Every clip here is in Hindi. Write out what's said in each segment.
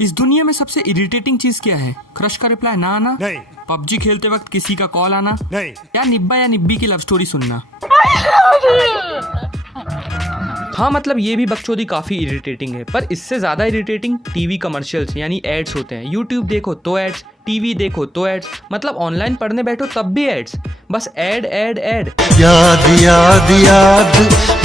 इस दुनिया में सबसे इरिटेटिंग चीज क्या है? क्रश का रिप्लाई ना आना, नहीं। पबजी खेलते वक्त किसी का कॉल आना, नहीं। या निब्बा या निब्बी की लव स्टोरी सुनना। हाँ मतलब ये भी बकचोदी काफी इरिटेटिंग है, पर इससे ज्यादा इरिटेटिंग टीवी कमर्शियल्स यानी एड्स होते हैं। यूट्यूब देखो तो एड्स, टीवी देखो तो एड्स, मतलब ऑनलाइन पढ़ने बैठो तब भी एड्स, बस एड एड एड। याद याद याद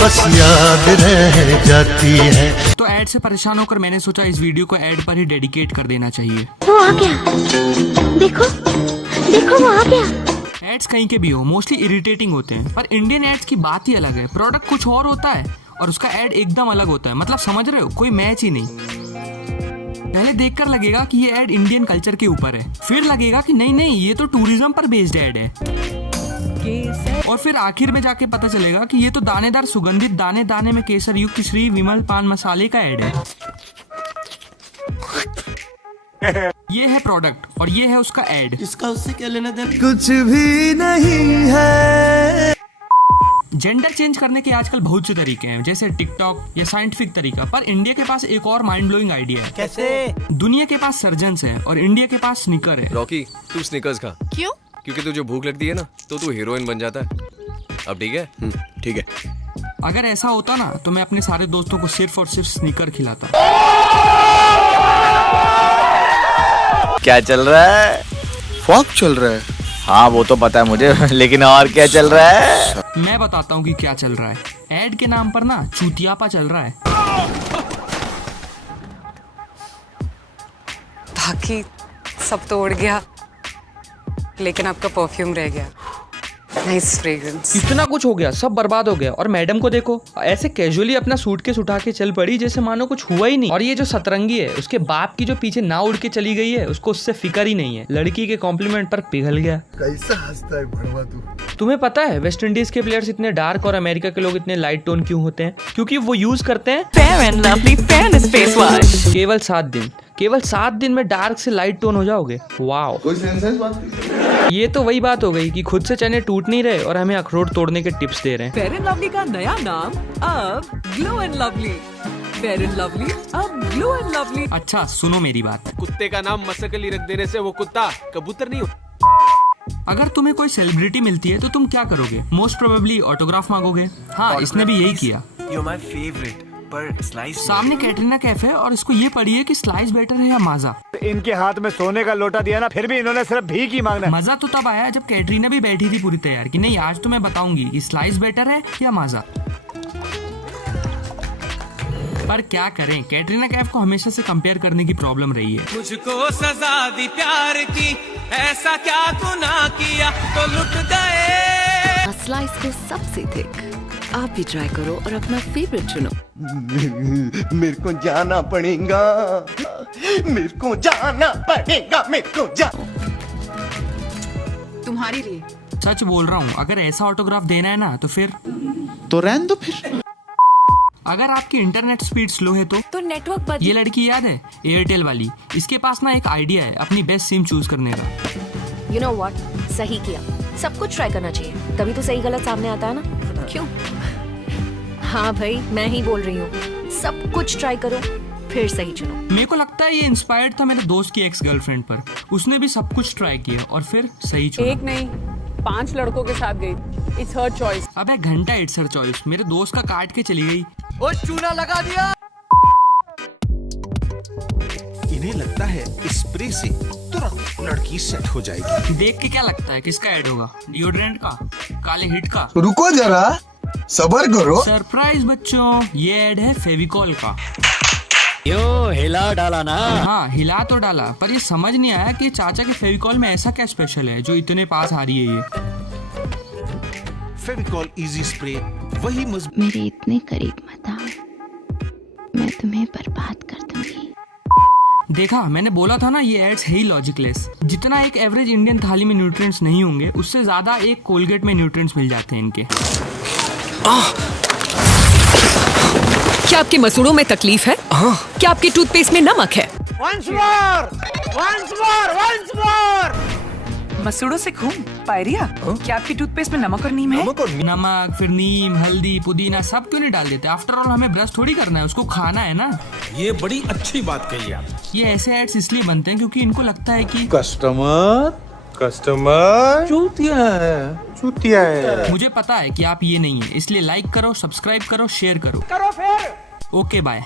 बस याद रह जाती है। तो एड से परेशान होकर मैंने सोचा इस वीडियो को एड पर ही डेडिकेट कर देना चाहिए। वो आ गया, देखो देखो वो आ गया। एड्स कहीं के भी हो मोस्टली इरिटेटिंग होते हैं, पर इंडियन एड्स की बात ही अलग है। प्रोडक्ट कुछ और होता है और उसका एड एकदम अलग होता है, मतलब समझ रहे हो, कोई मैच ही नहीं। पहले देखकर लगेगा कि ये एड इंडियन कल्चर के ऊपर है, फिर लगेगा कि नहीं नहीं ये तो टूरिज्म पर बेस्ड एड है, और फिर आखिर में जाके पता चलेगा कि ये तो दानेदार सुगंधित दाने दाने में केसर युक्त श्री विमल पान मसाले का एड है। ये है प्रोडक्ट और ये है उसका एड। इसका उससे क्या लेना देना? कुछ भी नहीं है। जेंडर चेंज करने के आजकल बहुत से तरीके हैं, जैसे टिकटॉक या साइंटिफिक तरीका, पर इंडिया के पास एक और माइंड ब्लोइंग आइडिया है। कैसे? दुनिया के पास सर्जन्स हैं और इंडिया के पास स्निकर है। रॉकी तू स्निकर्स खा। क्यों? क्योंकि तुझे भूख लगती है ना तो तू हीरोइन बन जाता है। अब ठीक है? ठीक है। अगर ऐसा होता ना तो मैं अपने सारे दोस्तों को सिर्फ और सिर्फ स्निकर खिलाता। क्या चल रहा है? फॉक चल रहा है। हाँ वो तो पता है मुझे, लेकिन और क्या चल रहा है? मैं बताता हूँ कि क्या चल रहा है। एड के नाम पर ना चूतियापा चल रहा है। बाकी सब तो उड़ गया, लेकिन आपका परफ्यूम रह गया। Nice fragrance. इतना कुछ हो गया, सब बर्बाद हो गया, और मैडम को देखो ऐसे कैजुअली अपना सूटकेस उठा के चल पड़ी जैसे मानो कुछ हुआ ही नहीं। और ये जो सतरंगी है उसके बाप की जो पीछे ना उड़ के चली गई है, उसको उससे फिक्र ही नहीं है। लड़की के कॉम्प्लीमेंट पर पिघल गया। कैसा हंसता है भड़वा तू। तुम्हें पता है वेस्ट इंडीज के प्लेयर्स इतने डार्क और अमेरिका के लोग इतने लाइट टोन क्यों होते हैं? क्योंकि वो यूज करते हैं fair and lovely fairness face wash. केवल 7 दिन, केवल 7 दिन में डार्क से लाइट टोन हो जाओगे। वाओ, कोई सेंस है इस बात की? ये तो वही बात हो गई कि खुद से चने टूट नहीं रहे और हमें अखरोट तोड़ने के टिप्स दे रहे हैं। फेयर एंड लवली का नया नाम अब glow and lovely. Fair and lovely अब ग्लो एंड लवली। अच्छा सुनो मेरी बात, कुत्ते का नाम मसकली रख देने से वो कुत्ता कबूतर नहीं होता। अगर तुम्हें कोई सेलिब्रिटी मिलती है तो तुम क्या करोगे? मोस्ट प्रोबेबली ऑटोग्राफ मांगोगे। हाँ इसने भी यही किया। You're my favorite, पर स्लाइस सामने कैटरीना कैफ है और इसको ये पढ़िए कि स्लाइस बेटर है या माजा। इनके हाथ में सोने का लोटा दिया ना, फिर भी इन्होंने सिर्फ भीख ही मांगना है। मजा तो तब आया जब कैटरीना भी बैठी थी पूरी तैयार कि नहीं आज तो मैं बताऊंगी कि स्लाइस बेटर है या माजा। पर क्या करें, कैटरीना कैफ को हमेशा से कंपेयर करने की प्रॉब्लम रही है। मुझको सजा दी प्यार की, ऐसा क्या गुनाह किया तो लुट गए। स्लाइस को सबसे थिक। आप भी ट्राई करो और अपना फेवरेट चुनो। मेरे को जाना पड़ेगा, मेरे को जाना पड़ेगा, मेरे को तुम्हारे लिए सच बोल रहा हूँ, अगर ऐसा ऑटोग्राफ देना है ना तो फिर तो रहने दो फिर। अगर आपकी इंटरनेट स्पीड स्लो है तो नेटवर्क पर ये लड़की याद है एयरटेल वाली, इसके पास ना एक आइडिया है अपनी बेस्ट सिम चूज करने का। यू नो व्हाट, सही किया। सब कुछ ट्राई करना चाहिए, तभी तो सही गलत सामने आता है ना। क्यों? हाँ भाई मैं ही बोल रही हूँ, सब कुछ ट्राई करो फिर सही चुनो। मेरे को लगता है ये इंस्पायर्ड था मेरे दोस्त की एक्स गर्लफ्रेंड पर। उसने भी सब कुछ ट्राई किया और फिर सही चुना। एक नहीं 5 लड़कों के साथ गई। It's her choice. अबे घंटा इट्स हर चॉइस, मेरे दोस्त का काट के चली गई। ओ चूना लगा दिया। इन्हें लगता है स्प्रे से तुरंत लड़की सेट हो जाएगी। देख के क्या लगता है किसका ऐड होगा? डिओड्रेंट का, काले हिट का? रुको जरा, सबर करो। सरप्राइज बच्चों, ये ऐड है फेविकॉल का। यो हिला डाला ना। हाँ हिला तो डाला, पर ये समझ नहीं आया कि चाचा के फेविकॉल में ऐसा क्या स्पेशल है जो इतने पास आ रही है ये। फेविकॉल इजी स्प्रे वही मजबूत। मेरे इतने करीब मत आओ, मैं तुम्हें बर्बाद कर दूंगी। देखा, मैंने बोला था ना ये एड्स है ही लॉजिकलेस। जितना एक एवरेज इंडियन थाली में न्यूट्रिएंट्स नहीं होंगे, उससे ज्यादा एक कोलगेट में न्यूट्रिएंट्स मिल जाते हैं इनके। क्या आपके मसूड़ों में तकलीफ है? क्या आपके टूथपेस्ट में नमक है? Once more! Once more! Once more! मसूड़ों से खून पायरिया। क्या आपकी टूथपेस्ट में नमक और नीम है? नमक, फिर नीम, हल्दी, पुदीना सब क्यों नहीं डाल देते? आफ्टर ऑल हमें ब्रश थोड़ी करना है, उसको खाना है ना। ये बड़ी अच्छी बात कही आप। ये ऐसे एड्स इसलिए बनते हैं क्योंकि इनको लगता है कि कस्टमर चूतिया है। मुझे पता है कि आप ये नहीं है, इसलिए लाइक करो, सब्सक्राइब करो, शेयर करो। Okay bye.